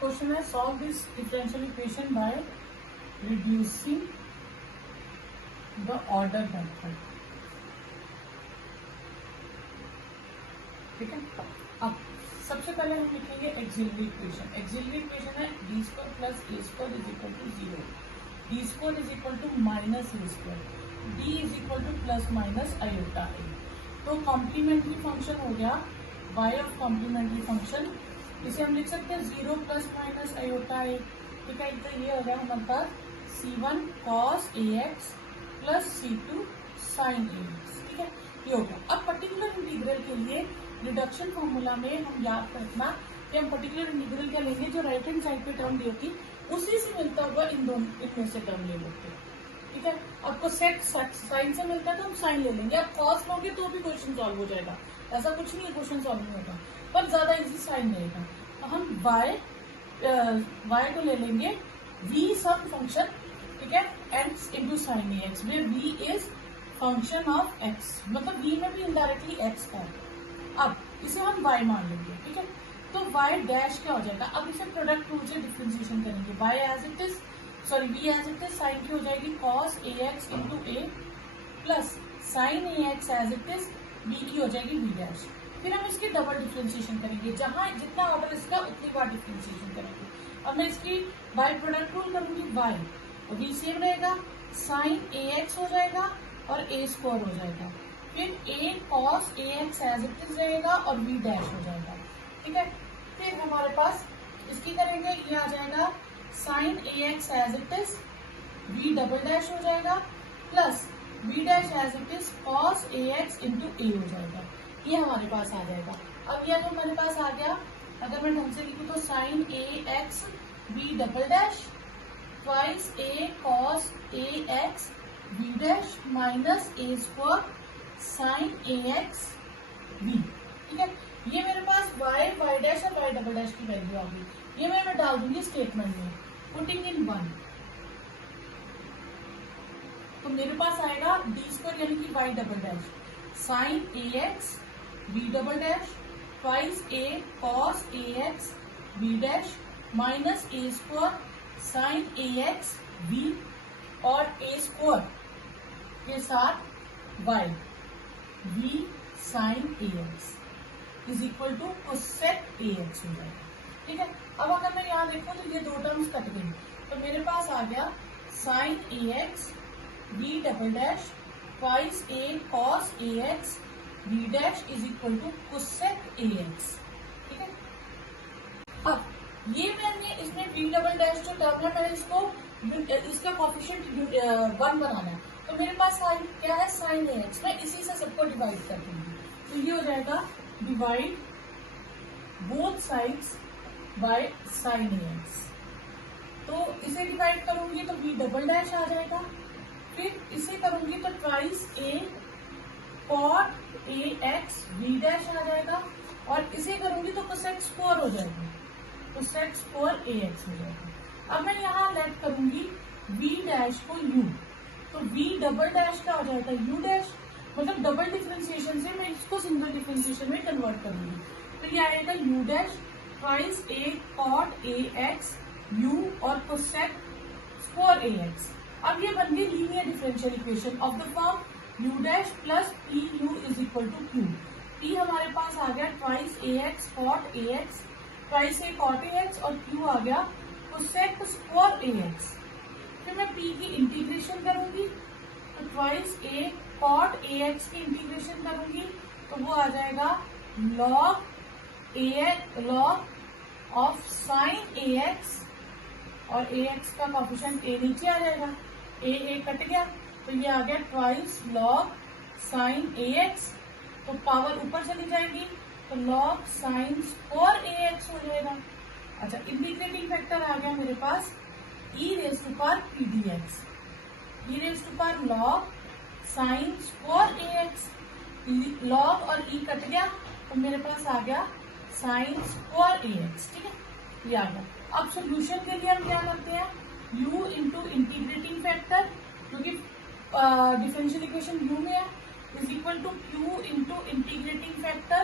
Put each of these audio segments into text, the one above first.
Question है solve this differential equation by reducing the order method. ठीक है, अब सबसे पहले हम लिखेंगे एक्सिलरी इक्वेशन। एक्सिलरी इक्वेशन है D square plus a square is equal to 0, D square is equal to minus a square, D is equal to plus minus iota a. तो complementary function हो गया y ऑफ कॉम्प्लीमेंट्री फंक्शन, इसे हम लिख सकते हैं 0 plus minus iota ए। ठीक है, तो ये हो गया हमारे पास c1 cos ax plus c2 sin ax। ठीक है, ये हो गया। अब पर्टिकुलर इंटीग्रल के लिए रिडक्शन फॉर्मूला में हम याद रखना कि हम पर्टिकुलर इंटीग्रल क्या लेंगे, जो राइट हैंड साइड पे टर्म दी होती उसी से मिलता हुआ इनमें से टर्म ले लेते हैं। ठीक है, आपको सेक साइन से मिलता है तो हम साइन ले लेंगे। आप कॉस लोगे तो भी क्वेश्चन सॉल्व हो जाएगा, ऐसा कुछ नहीं है क्वेश्चन सॉल्व नहीं होगा, पर ज्यादा इजी साइन रहेगा। तो हम y को ले लेंगे v सम फंक्शन, ठीक है, x into sine a x, where v is function of x, मतलब v में भी इनडायरेक्टली x है। अब इसे हम y मान लेंगे। ठीक है, तो y डैश क्या हो जाएगा, अब इसे प्रोडक्ट रूल से डिफ्रेंशिएशन करेंगे। y as it is v as it is sine की हो जाएगी cos ax into a plus sine ax as it is b की हो जाएगी b डैश। फिर हम इसकी डबल डिफ्रेंशिएशन करेंगे, जहां जितना ऑर्डर इसका उतनी बार डिफ्रेंशिएशन करेंगे। अब मैं इसकी बाय प्रोडक्ट रूल करूंगी y, तो v सेम रहेगा, साइन ax हो जाएगा और a स्क्वायर हो जाएगा, फिर a cos ax as it is रहेगा और v डैश हो जाएगा। ठीक है, फिर हमारे पास इसकी करेंगे, ये आ जाएगा sine ax as it is v double dash हो जाएगा plus v dash as it is cos ax into a हो जाएगा। ये हमारे पास आ जाएगा। अब यह जो हमारे पास आ गया, अगर मैं ढंग से लिखूं तो sine ax v double dash twice a cos ax v dash minus a square sine ax v। ठीक है, ये मेरे पास y डैश और y डबल डैश की वैल्यू आ गई, ये मैं डाल दूंगी स्टेटमेंट में, पुटिंग इन 1, तो मेरे पास आएगा डी स्क्वायर यानी कि y double dash sine ax v double dash twice a cos ax v dash minus a square sine ax v और a स्क्वायर के साथ y v साइन ax is equal to cosec ax हो जाएगा। ठीक है, अब अगर मैं यहाँ देखूं तो ये दो टर्म्स कट गई, तो मेरे पास आ गया sine ax v double dash twice a cos ax v dash is equal to cosec ax। ठीक है, अब ये मैंने इसमें v डबल डैश जो टर्म है, मैंने इसका कोफिशिएंट 1 बनाना है, तो मेरे पास साइन क्या है, साइन ax, मैं इसी से सबको डिवाइड कर दूंगी, तो ये हो जाएगा divide both sides by sine ax। तो इसे डिवाइड करूंगी तो v डबल डैश आ जाएगा, फिर इसे करूंगी तो twice a cot ax v dash आ जाएगा, और इसे करूंगी तो कोसेक स्क्वायर हो जाएगा, कोसेक स्क्वायर ax हो जाएगा। अब मैं यहाँ लेट करूंगी v डैश को u, तो v डबल डैश का हो जाएगा u डैश, मतलब डबल डिफरेंशिएशन से मैं इसको सिंगल डिफरेंशिएशन में कन्वर्ट करूंगी, तो ये आएगा u dash twice a cot ax u और कोसेक स्क्वायर ax। अब ये बन गई linear differential equation of the form u dash plus p u is equal to q। p हमारे पास आ गया twice ax cot ax, twice a cot ax और q आ गया कोसेक स्क्वायर ax। फिर मैं p की इंटीग्रेशन करूंगी, तो ट्वाइस a cot ax की इंटीग्रेशन करूंगी तो वो आ जाएगा log ऑफ साइन ax, और ax का कोफिशिएंट a नीचे आ जाएगा, a कट गया, तो ये आ गया ट्वाइस लॉग साइन ax, तो पावर ऊपर चली जाएगी, तो लॉग साइन स्क्वायर ax हो जाएगा। अच्छा, इंटीग्रेटिंग फैक्टर आ गया मेरे पास e raise to power p dx, e raise to power log sine square ax, log और e कट गया, तो मेरे पास आ गया साइन स्क्वायर ax। ठीक है, ये आ गया। अब सोल्यूशन के लिए हम क्या करते हैं, u इंटू इंटीग्रेटिंग फैक्टर, क्योंकि डिफरेंशियल इक्वेशन u में है, is equal to q into integrating factor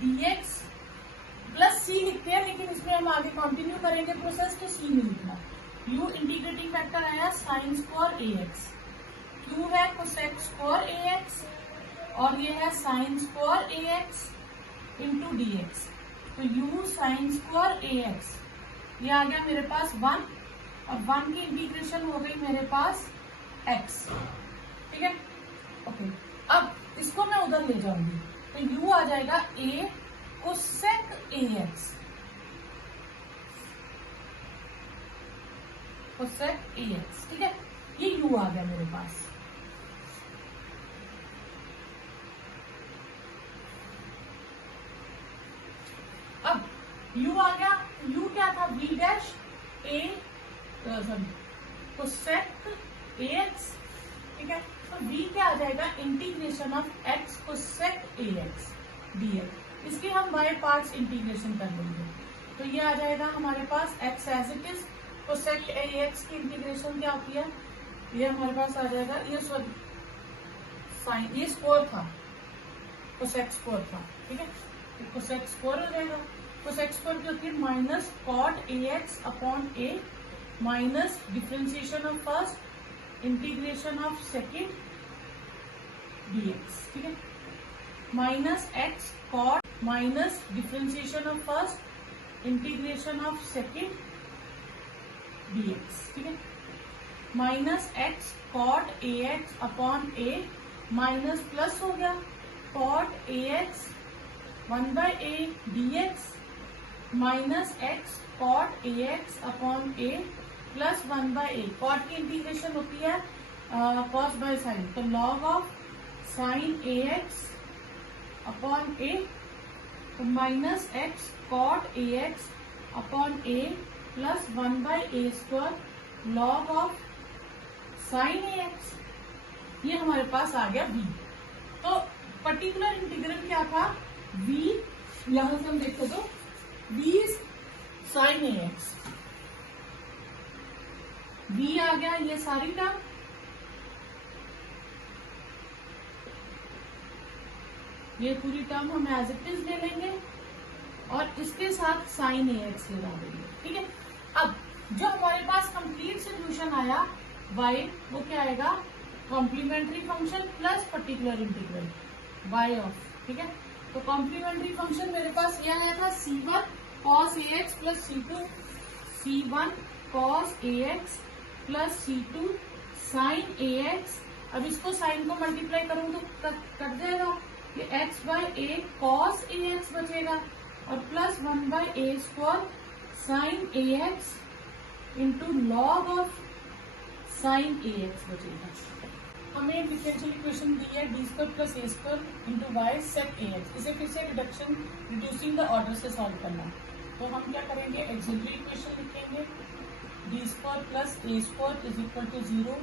dx plus c लिखते हैं, लेकिन इसमें हम आगे कंटिन्यू करेंगे। करेंगे प्रोसेस, तो सी में लिखना। u इंटीग्रेटिंग फैक्टर आया साइन स्क्वायर ax, q है कोसेक स्क्वायर ax, और ये है sign square ax into D x. तो u साइन स्क्वायर ax, ये आ गया मेरे पास 1, और 1 की इंटीग्रेशन हो गई मेरे पास x। ठीक है, ओके। अब इसको मैं उधर ले जाऊंगी, तो u आ जाएगा a cosec ax, cosec ax। ठीक है, ये u आ गया मेरे पास। अब u आ गया, u क्या था, v dash a sorry cosec ax। ठीक है, तो v क्या आ जाएगा, integration of x cosec ax dx। इसके हम y पार्ट्स इंटीग्रेशन कर लेंगे, तो ये आ जाएगा हमारे पास x as it is, cosec ax की इंटीग्रेशन क्या होती है, ये हमारे पास आ जाएगा, ये सॉरी साइन, ये स्क्वायर था, कोसेक स्क्वायर था। ठीक है, तो कोसेक स्क्वायर हो जाएगा। कोसेक स्क्वायर की होती है minus cot ax upon a minus differentiation of first integration of second dx। ठीक है, minus x cot minus differentiation of first integration of second dx। ठीक है, minus x cot ax upon a minus plus हो गया cot ax 1/a dx minus x cot ax upon a plus 1/a। Cot की integration होती है cos by sine, तो log of sine ax upon a, तो minus x cot ax upon a plus 1/a square log of sine ax। ये हमारे पास आ गया v। तो पर्टिकुलर इंटीग्रल क्या था, v, यहां से हम देखो तो v साइन ax, v आ गया, ये सारी टर्म, ये पूरी टर्म हम एज इट इज ले लेंगे और इसके साथ साइन ax लगा देंगे। ठीक है, अब जो हमारे पास कंप्लीट सोल्यूशन आया y, वो क्या आएगा, complementary function plus particular integral y of. ठीक है, तो कॉम्प्लीमेंट्री फंक्शन मेरे पास ये आया था c1 cos ax plus c1 cos ax plus c2 sin ax। अब इसको साइन को मल्टीप्लाई करूं तो कट जाएगा, ये x/a cos ax बचेगा और plus 1/a square sin ax into log of sin ax बचेगा। हमें डिफरेंशियल इक्वेशन दी है D square plus a square into y sec ax। इसे फिर से रिडक्शन रिड्यूसिंग द ऑर्डर से सॉल्व करना, तो हम क्या करेंगे, एक्सिलरी इक्वेशन लिखेंगे, D square plus a square is equal to 0,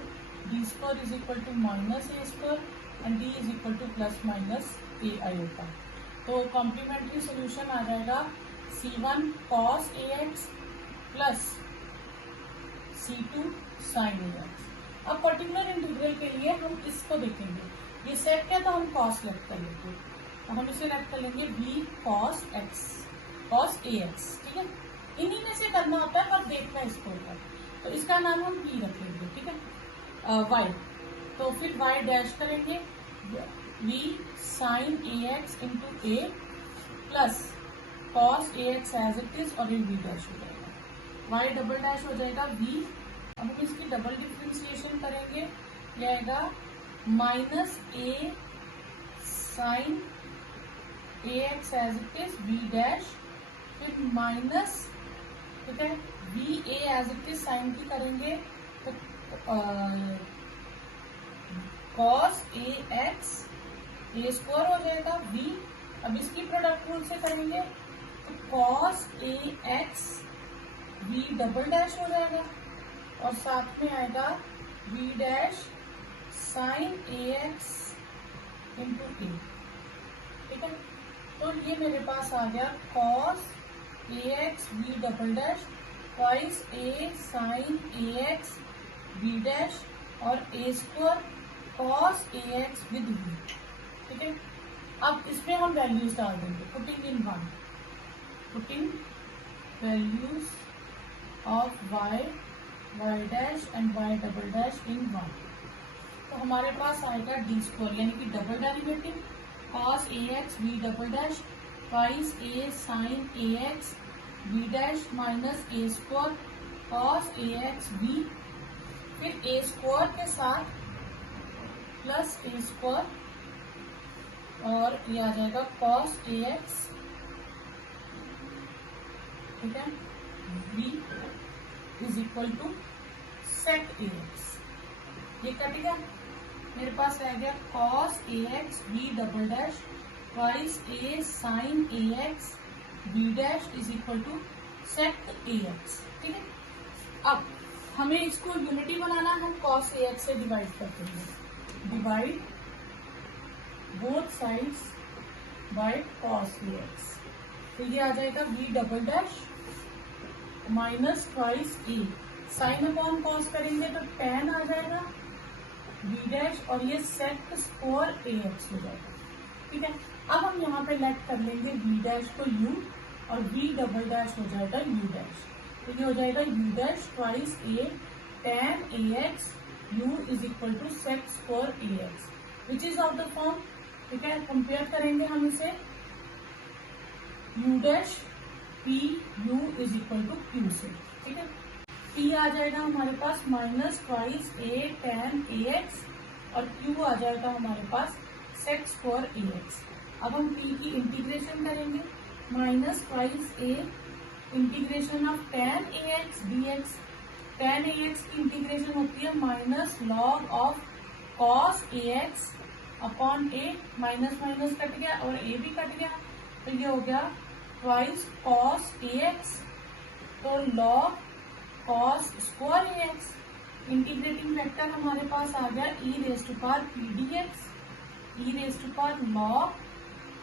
D square is equal to minus a square and D is equal to plus minus A iota. तो complementary solution आ जाएगा c1 cos ax plus c2 sin ax। अब particular integral के लिए हम इसको देखेंगे, ये सेट क्या था, हम cos लेफ्ट कर लेते हैं, तो हम इसे लेफ्ट कर लेंगे v cos x cos ax। ठीक है, इन्हीं में से करना होता है पर देखना इसको ऊपर, तो इसका नाम हम v रखेंगे। ठीक है, y, तो फिर y डैश करेंगे v sin ax into a plus cos ax as it is और ये v डैश हो जाएगा, y डबल डैश हो जाएगा v। अब हम इसकी डबल डिफ्रेंशिएशन करेंगे, ये आएगा minus a sin ax as it is v dash, फिर माइनस, ठीक है, v a as it is sine की करेंगे तो cos ax ए स्क्वायर हो जाएगा v। अब इसकी प्रोडक्ट रूल से करेंगे तो cos ax v double dash हो जाएगा और साथ में आएगा v dash sin ax into a। ठीक है, तो ये मेरे पास आ गया cos ax v double dash twice a sin ax v dash और a square cos ax with v। ठीक है, अब इसमें हम वैल्यूज डाल देंगे, putting in 1, putting values of y, y dash and y double dash in 1। तो हमारे पास आएगा डी स्क्वायर यानी कि double derivative cos ax v double dash twice a sin ax v dash minus a square cos ax v, फिर a square के साथ plus a square और ये आ जाएगा cos ax, ठीक है, v is equal to sec ax। ये कट गया, मेरे पास रह गया cos ax v double dash twice a sin ax v dash is equal to sec ax, ठीक है। अब हमें इसको यूनिटी बनाना, हम cos ax से डिवाइड करते हैं, divide both sides by cos ax। तो ये आ जाएगा v double dash minus twice a, sine upon cos करेंगे तो tan आ जाएगा v डैश और ये sec स्क्वायर ax हो जाएगा, ठीक है। अब हम यहाँ पे लेट कर लेंगे v डैश को u और v डबल डैश हो जाएगा u डैश, तो ये हो जाएगा u dash twice a tan ax u is equal to sec square ax which is of the form, ठीक है। कंपेयर करेंगे हम इसे u dash p u is equal to q से, ठीक है। p आ जाएगा हमारे पास minus twice a tan ax और q आ जाएगा हमारे पास sec स्क्वायर ax। अब हम p की इंटीग्रेशन करेंगे, minus twice a integration of tan ax dx, tan ax की इंटीग्रेशन होती है minus log of cos ax upon a, minus minus cut गया और a भी कट गया, तो ये हो गया ट्वाइस cos ax, तो log cos square ax, integrating factor हमारे पास आ गया e raise to power p dx, e raise to power log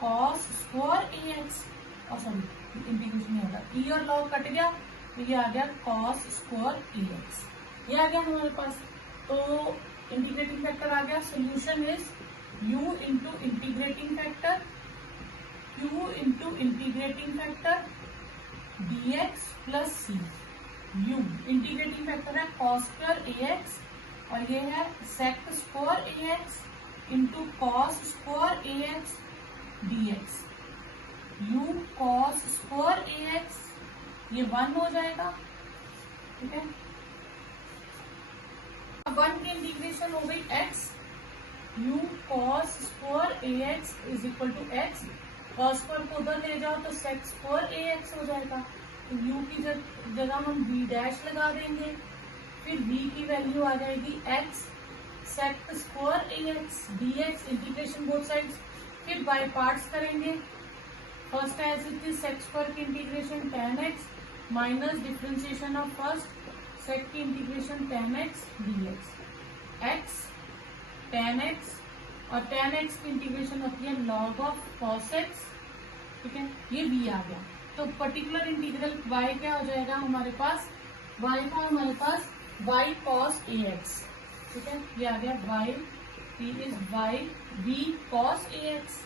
cos square ax, और सॉरी इंटीग्रेशन नहीं होगा, e और log कट गया तो ये आ गया cos स्क्वायर ax, ये आ गया हमारे पास। तो इंटीग्रेटिंग फैक्टर आ गया, solution is u into integrating factor q into integrating factor dx plus c, u integrating factor है cos स्क्वायर ax और ये है sec square ax into cos square ax dx, u cos square ax ये 1 हो जाएगा, ठीक है। अब 1 की इंटीग्रेशन हो गई x, u cos square ax is equal to x, cos square को उधर ले जाओ तो sec स्क्वायर ax हो जाएगा, तो u की जगह हम v डैश लगा देंगे, फिर v की वैल्यू आ जाएगी x sec square ax dx, integration both sides, फिर बाय पार्ट्स करेंगे, first as it is sec square की integration tan x minus differentiation of first sec की integration tan x dx, x tan x और tan x की integration होती है log of cos x, ठीक है, ये v आ गया। तो पर्टिकुलर इंटीग्रल y क्या हो जाएगा हमारे पास, y का हमारे पास y cos ax, ठीक है, ये आ गया y is y v cos ax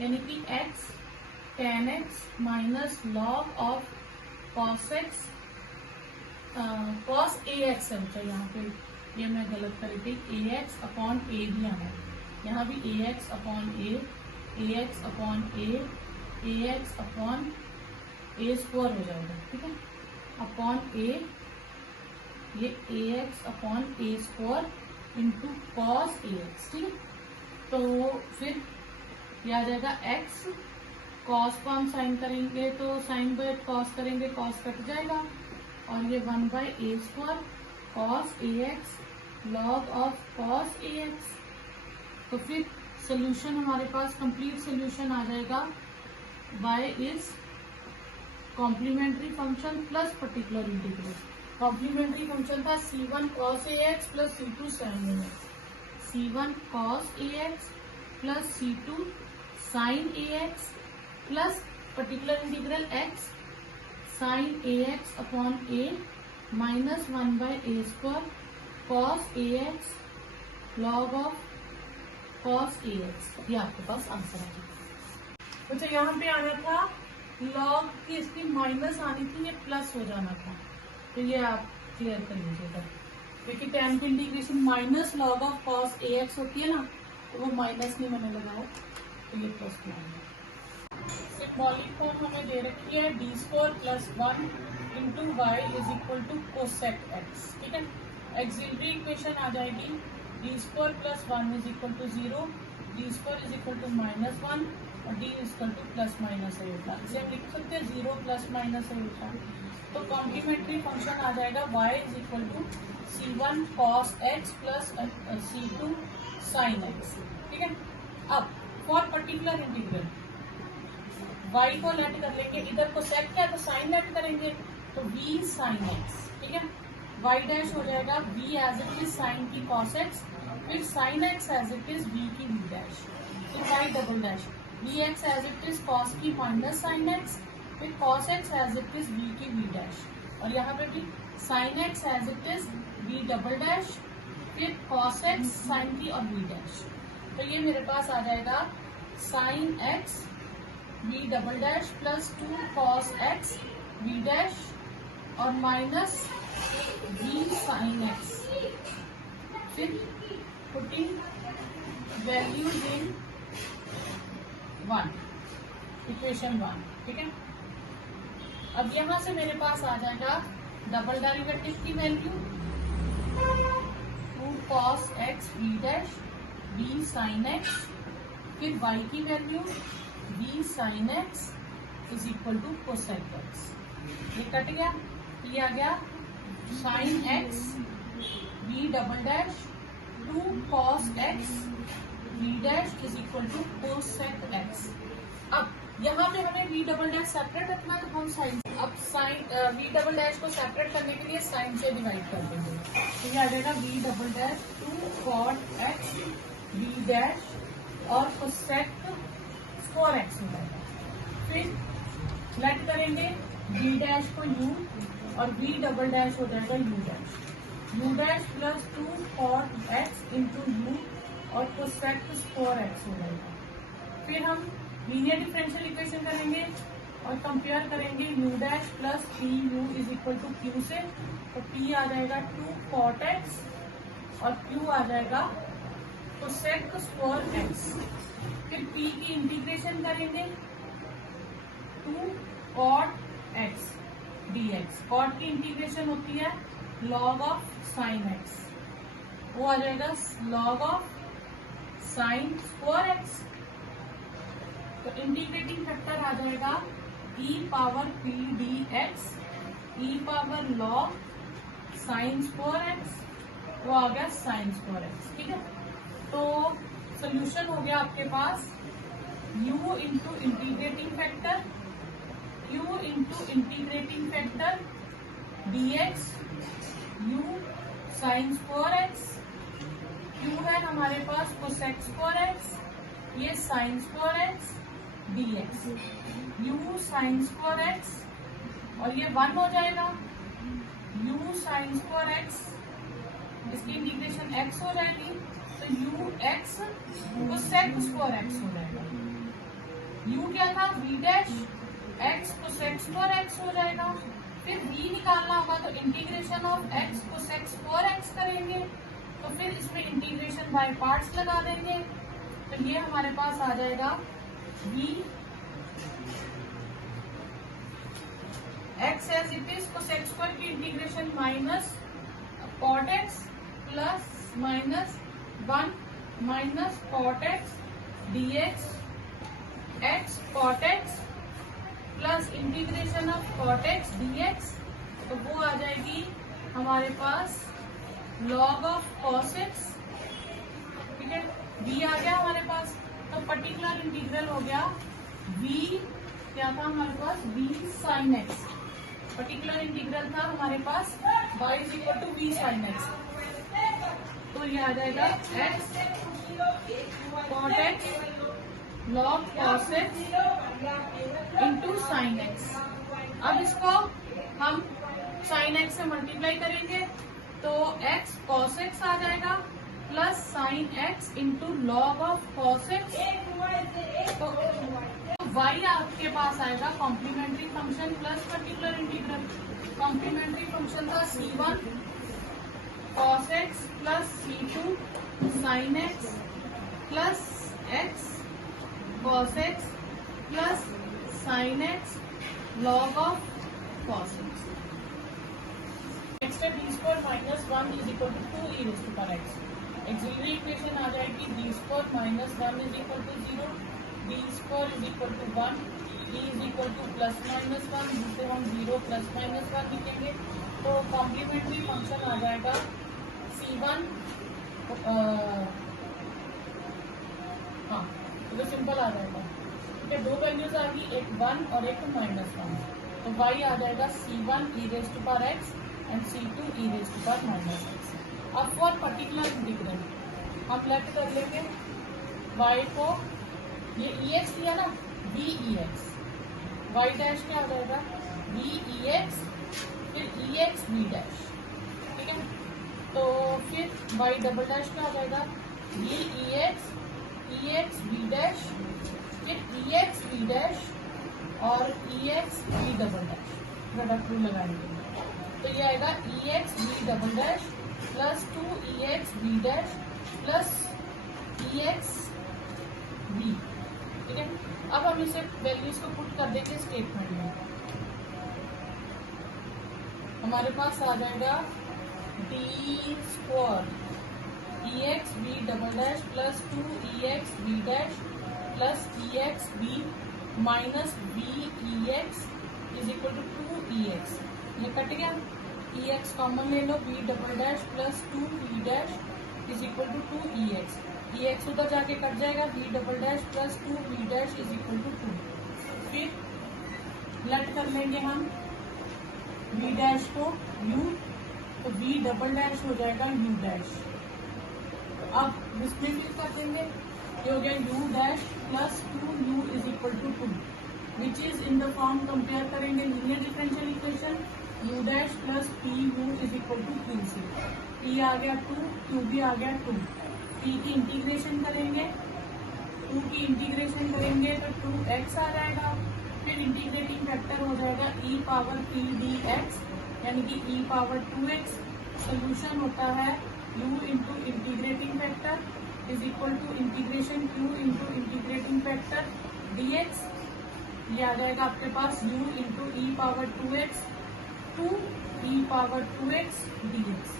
यानी कि x tan x minus log of cos x cos ax है, अच्छा यहाँ पे ये मैं गलत करी थी, ax अपॉन a भी आना है, यहाँ भी ax upon ax upon ax upon a square हो जाएगा, ठीक है, अपॉन a, ये ax upon a square into cos ax, ठीक है। तो फिर ये आ जाएगा x, cos को हम साइन करेंगे तो साइन बाय cos करेंगे, cos कट जाएगा और ये 1 by a square cos ax log of cos ax। तो फिर सोल्यूशन हमारे पास कंप्लीट सोल्यूशन आ जाएगा y is complementary function plus particular integral. Complementary function था c1 cos ax plus c2 sin ax, c1 cos ax plus c2 sin ax plus particular integral x sin ax upon a minus 1 by a square cos ax log of cos ax, ये आपके पास answer आ गया। तो यहाँ पे आना था log की, इसकी माइनस आनी थी, ये प्लस हो जाना था, तो ये आप क्लियर कर लीजिएगा, क्योंकि tan की integration minus log of cos A x होती है ना, तो वो माइनस नहीं मैंने लगाओ, तो ये प्लस माइनस। सिंबॉलिक फॉर्म हमें दे रखी है D square plus 1 into y is equal to cosec x. ठीक है, एक्सिलरी इक्वेशन आ जाएगी D square plus 1 is equal to 0, D square is equal to -1 और D is equal to plus minus iota. इसे हम लिख सकते हैं 0 प्लस माइनस आयोटा। तो कॉम्प्लीमेंट्री फंक्शन आ जाएगा y is equal to c1 cos x plus c2 sin x। ठीक है, अब फॉर पर्टिकुलर इंटीग्रल y को लेट कर लेंगे, इधर को सेक क्या तो साइन लेट करेंगे, तो v sin x। ठीक है, y डैश हो जाएगा v as it is sine की cos x, फिर sin x as it is v की v डैश, फिर y double dash vx as it is cos की माइनस sin x, फिर cos x as it is v की v dash, और यहाँ पे भी sin x as it is v double dash, फिर cos x sin की और v डैश। तो ये मेरे पास आ जाएगा sin x v double dash plus 2 cos x v dash और माइनस v sin x, फिर पुटिंग वैल्यूज इन 1 इक्वेशन 1। ठीक है, अब यहां से मेरे पास आ जाएगा डबल डेरिवेटिव की value 2 cos x v dash v sin x, फिर y की value v sin x is equal to cosec x। ये कट गया, ये आ गया sin x v double dash 2 cos x v dash is equal to cosec x। अब यहाँ पे हमें v डबल डैश सेपरेट रखना, तो हम साइन, अब साइन v डबल डैश को सेपरेट करने के लिए साइन से डिवाइड कर देंगे, तो ये आ जाएगा v double dash 2 cot x v dash और कोसेक स्क्वायर x हो जाएगा। फिर लेट करेंगे v डैश को u और v डबल डैश हो जाएगा u dash plus 2 cot x into u और कोसेक स्क्वायर x हो जाएगा। फिर हम लीनियर डिफरेंशियल इक्वेशन करेंगे और कंपेयर करेंगे u dash plus p u is equal to q से, तो p आ जाएगा 2 cot x और q आ जाएगा कोसेक स्क्वायर x। फिर p की इंटीग्रेशन करेंगे 2 cot x dx, cot की इंटीग्रेशन होती है log ऑफ sin x, वो आ जाएगा log of sin square x। तो इंटीग्रेटिंग फैक्टर आ जाएगा e power p dx e power log sin square x, वो आ गया sin स्क्वायर x। ठीक है, तो सोल्यूशन हो गया आपके पास u into integrating factor, q into integrating factor dx u sin square x, q है हमारे पास कोसेक स्क्वायर x, ये sin square x dx u sin square x, और ये 1 हो जाएगा u sin स्क्वायर x, इसकी इंटीग्रेशन x हो जाएगी, तो u x cosec square x हो जाएगा। u क्या था v dash x cosec square x हो जाएगा। फिर v निकालना होगा, तो integration of x cosec square x करेंगे, तो फिर इसमें इंटीग्रेशन बाय पार्ट्स लगा देंगे, तो ये हमारे पास आ जाएगा v x as it is cosec square की integration minus cot x plus minus 1 minus cot x dx x cot x plus integration of cot x dx, तो वो आ जाएगी हमारे पास log ऑफ cos x। ठीक है, v आ गया हमारे पास, तो पर्टिकुलर इंटीग्रल हो गया v, क्या था हमारे पास v sin x, particular integral था हमारे पास y is equal to v sin x, तो ये आ जाएगा x cot x log cos x into sign x। अब इसको हम sin x से मल्टीप्लाई करेंगे, तो x cos x आ जाएगा plus sin x into log of cos x, तो y आपके पास आएगा complementary function plus particular integral. Complementary function था c1 cos x plus c2 sin x plus x cos x plus sin x log of cos x। Next है D square minus 1 is equal to 2 e raise to power x. Auxiliary equation आ जाएगी D square minus 1 is equal to 0, D square is equal to 1, e is equal to plus minus 1, जिससे हम 0 plus minus 1 लिखेंगे। तो complementary function आ जाएगा c1 हाँ तो सिंपल आ जाएगा। ठीक है, दो वैल्यूज आ गई, एक 1 और एक -1। तो y आ जाएगा c1 e raise to power x and c2 e raise to power minus x. अब फॉर पर्टिकुलर इंटीग्रल हम लेट कर लेंगे y को, ये ex लिया ना, vex, y डैश क्या आ जाएगा vex, फिर ex v डैश। ठीक है, तो फिर y डबल डैश क्या आ जाएगा vex v डैश, फिर ex v डैश और ex v double dash, product rule लगाएंगे तो ये आएगा ex v double dash plus 2ex v dash plus ex v। ठीक है, अब हम इसे वैल्यूज को पुट कर देंगे स्टेटमेंट में। हमारे पास आ जाएगा D square ex v double dash plus 2ex v dash plus ex v minus vex is equal to 2ex। ये कट गया, ex कॉमन ले लो, v double dash plus 2v dash is equal to 2ex। ex उधर जाके cut जाएगा, v double dash plus 2v dash is equal to 2। फिर let कर लेंगे हम v डैश को u, तो v डबल डैश हो जाएगा u डैश। अब इसमें फिर कर देंगे, ये हो गया u dash plus 2u is equal to 2, which is in the form, compare करेंगे linear differential equation, u dash plus p u is equal to qc। p आ गया 2, q भी आ गया 2, p की इंटीग्रेशन करेंगे, 2 की इंटीग्रेशन करेंगे तो 2x आ जाएगा, फिर इंटीग्रेटिंग फैक्टर हो जाएगा e पावर p dx, यानी कि e पावर 2x। सोल्यूशन होता है u into integrating factor is equal to integration q into integrating factor dx। ये आ जाएगा आपके पास u into e power 2x to e power 2x dx,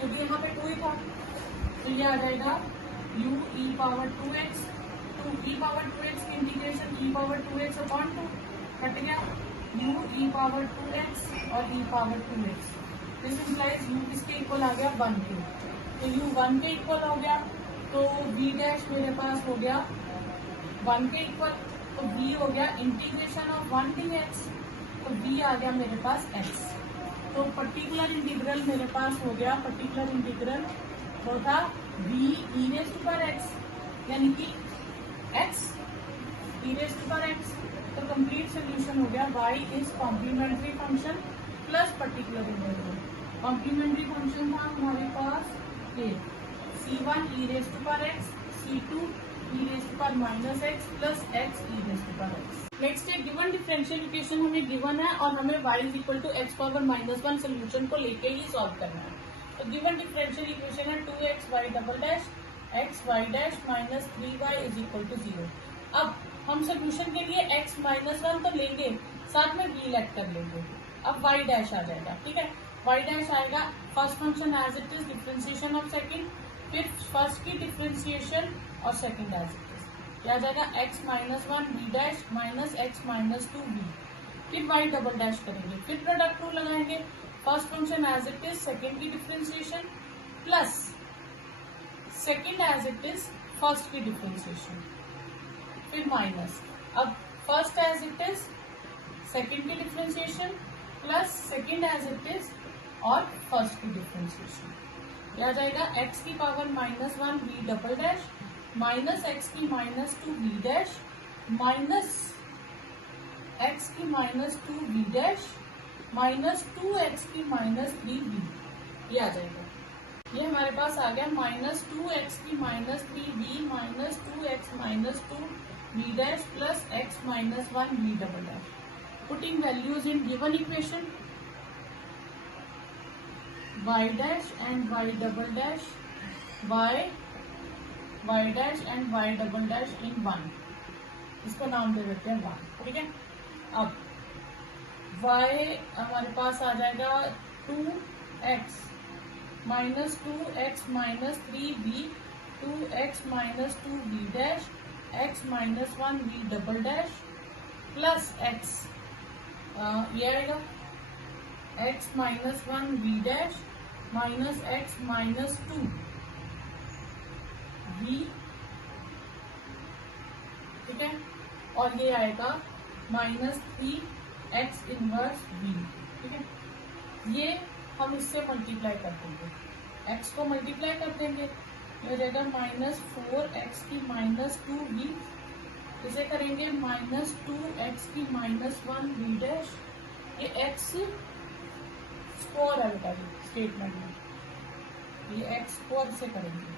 क्योंकि यहाँ पे 2 ही था तो ये आ जाएगा u e power 2x to e power 2x की integration e power 2x upon 2 cut गया, u ई पावर 2x और e power 2x। This implies u किसके इक्वल आ गया 1 के, तो u 1 के इक्वल हो गया, तो v डैश मेरे पास हो गया 1 के इक्वल, तो v हो गया इंटीग्रेशन ऑफ 1 dx, तो v आ गया मेरे पास x। तो पर्टिकुलर इंटीग्रल मेरे पास हो गया, पर्टिकुलर इंटीग्रल वो था v e raise to power x, यानी कि x e raise to power x। तो कंप्लीट सोल्यूशन हो गया y is complementary function plus particular integral. Complementary function था हमारे पास ये c1 e raise to power x, c2 e raise to power minus x plus x e raise to power x। Next है given differential equation हमें given है और हमें y is equal to x power -1 solution को लेके ही solve करना है। तो गिवन डिफरेंशियल इक्वेशन है 2x y double dash x y dash minus 3y is equal to 0। अब हम सोल्यूशन के लिए x -1 तो लेंगे, साथ में v लेट कर लेंगे। अब y डैश आ जाएगा, ठीक है, y डैश आएगा first function as it is, differentiation of second, फिर फर्स्ट की डिफरेंशिएशन और सेकंड एज इट इज, आ जाएगा x -1 v dash minus x -2 v, फिर y डबल डैश करेंगे, फिर प्रोडक्ट रूल लगाएंगे, first function as it is, second की differentiation plus second as it is, first की डिफरेंशिएशन, फिर माइनस, अब first as it is, second की differentiation plus second as it is और first की डिफरेंशिएशन। यह आ जाएगा x की power -1 v double dash minus x की -2 v डैश माइनस x की -2 v डैश माइनस 2x की -3 v। ये आ जाएगा, ये हमारे पास आ गया -2x की -3 v minus 2x -2 v dash plus x minus 1 v double dash. Putting values in given equation, y dash and y double dash, y dash and y double dash in 1, इसको नाम दे देते हैं 1. ठीक है. अब y हमारे पास आ जाएगा 2x minus 2x minus 3v, 2x minus 2v dash, x minus 1v double dash plus x, ये आएगा x minus 1v dash minus x minus 2v. ठीक है. और ये आएगा minus 3x इनवर्स v. ठीक है. ये हम इससे मल्टीप्लाई कर देंगे, x को मल्टीप्लाई कर देंगे, हो जाएगा माइनस 4x की माइनस 2v. इसे करेंगे माइनस 2x की माइनस 1v डैश. ये x स्क्वायर है बेटा स्टेटमेंट में, ये x स्क्वायर से करेंगे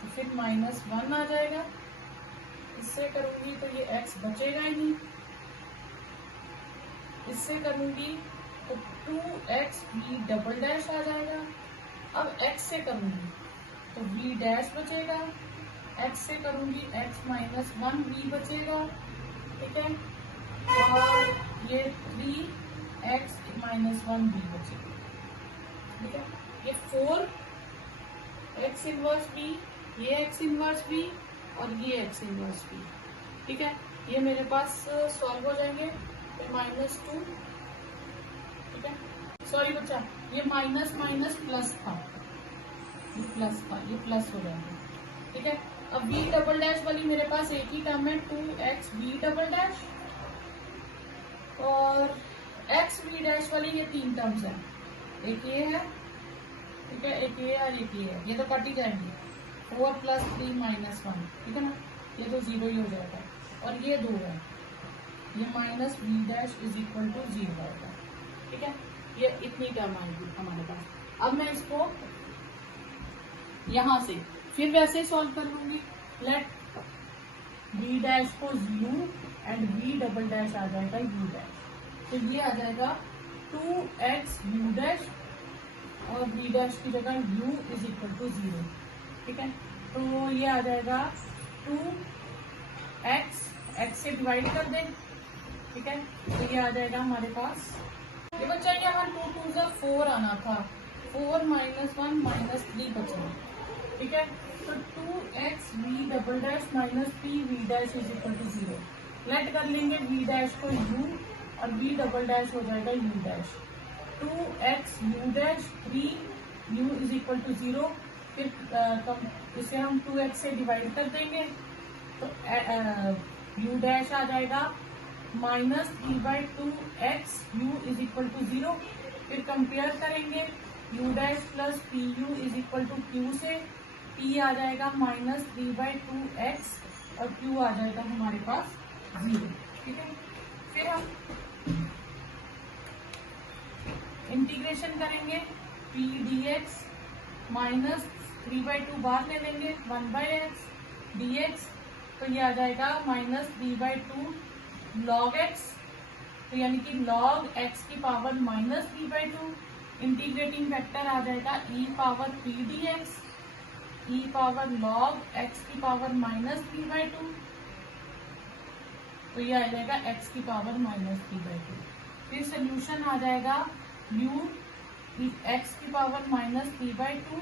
तो फिर माइनस 1 आ जाएगा. इससे करूंगी तो ये x बचेगा ही नहीं. इससे करूंगी तो 2x v डबल डैश आ जाएगा. अब x से करूंगी तो v डैश बचेगा, x से करूंगी x माइनस 1v बचेगा. ठीक है. और ये 3x माइनस 1v बचेगा. ठीक है. ये 4x इनवर्स v, ये x इनवर्स v और ये x इनवर्स v. ठीक है. ये मेरे पास सॉल्व हो जाएंगे. तो माइनस 2. ठीक है. सॉरी बच्चा, ये माइनस माइनस प्लस था, ये प्लस था, ये प्लस हो जाएंगे. ठीक है. अब v डबल डैश वाली मेरे पास एक ही टर्म है 2x v डबल डैश, और x v डैश वाली ये 3 टर्म्स है. एक ये है, ठीक है, एक ये और एक ये है. ये तो कट ही जाएंगे. 4 प्लस 3 माइनस 1. ठीक है ना. ये तो 0 ही हो जाएगा. और ये 2 है, ये minus v dash is equal to 0 आएगा. ठीक है. ये इतनी टर्म आएगी हमारे पास. अब मैं इसको यहां से फिर वैसे ही सॉल्व कर लूंगी. लेट v डैश को u and v double dash आ जाएगा u डैश. तो ये आ जाएगा 2x u डैश और v डैश की जगह u इज इक्वल टू 0. ठीक है. तो ये आ जाएगा 2x, x से डिवाइड कर दें. ठीक है. तो ये आ जाएगा हमारे पास, ये बच्चा यहाँ 2 2 से 4 आना था. 4 माइनस 1 माइनस 3 बचा. ठीक है. तो 2x v double dash minus 3v dash is equal to 0. Let कर लेंगे v डैश को u और v डबल डैश हो जाएगा u dash. 2x u dash 3 u is equal to 0. फिर इसे हम 2x से डिवाइड कर देंगे तो u डैश आ जाएगा minus 3/2x u is equal to 0. फिर कंपेयर करेंगे u dash plus p u is equal to q से. p आ जाएगा माइनस 3/2x और q आ जाएगा हमारे पास 0. ठीक है. फिर हम इंटीग्रेशन करेंगे p dx माइनस 3/2 बाहर ले लेंगे 1/x dx. तो ये आ जाएगा माइनस 3/2 log x. तो यानी कि log x की पावर माइनस 3/2. इंटीग्रेटिंग फैक्टर आ जाएगा e power p dx, e power log x की पावर माइनस 3/2. तो ये आ जाएगा x की पावर माइनस 3/2. फिर सोल्यूशन आ जाएगा u x की power minus 3/2.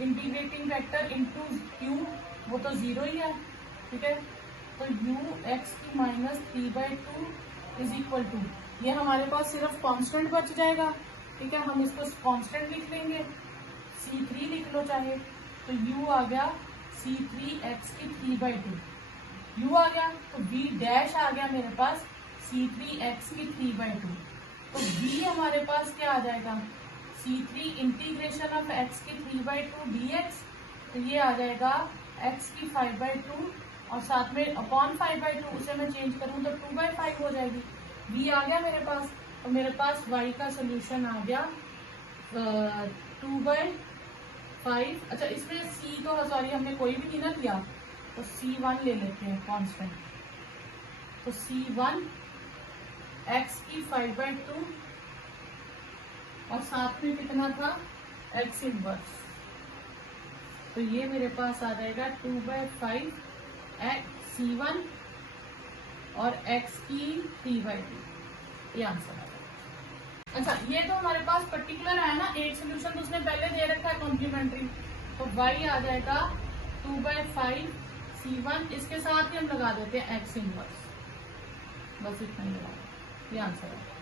Integrating factor into q, वो तो 0 ही है. ठीक है. तो u x की माइनस 3/2 इज इक्वल टू, ये हमारे पास सिर्फ कांस्टेंट बच जाएगा. ठीक है. हम इसको कांस्टेंट लिख लेंगे, c3 लिख लो चाहे. तो u आ गया c3x की 3/2. u आ गया तो v डैश आ गया मेरे पास c3x की 3/2. तो v हमारे पास क्या आ जाएगा c3 इंटीग्रेशन ऑफ x की 3/2 dx. तो ये आ जाएगा x की 5/2 और साथ में अपॉन 5/2 उसे मैं चेंज करूं तो 2/5 हो जाएगी. v आ गया मेरे पास. तो मेरे पास y का सोल्यूशन आ गया 2/5. अच्छा, इसमें c तो सॉरी हमने कोई भी नहीं ना लिया, तो C1 ले लेते हैं कांस्टेंट। तो C1 x की 5/2 और साथ में कितना था x इनवर्स, तो ये मेरे पास आ जाएगा 2/5 C1 और x की 3/2, ये आंसर आ जाएगा। अच्छा, ये तो हमारे पास पर्टिकुलर है ना, एक सोल्यूशन तो उसने पहले दे रखा है कॉम्प्लीमेंट्री, तो y आ जाएगा 2/5 C1, इसके साथ ही हम लगा देते हैं x इनवर्स, बस इतना ही लगा, ये आंसर है।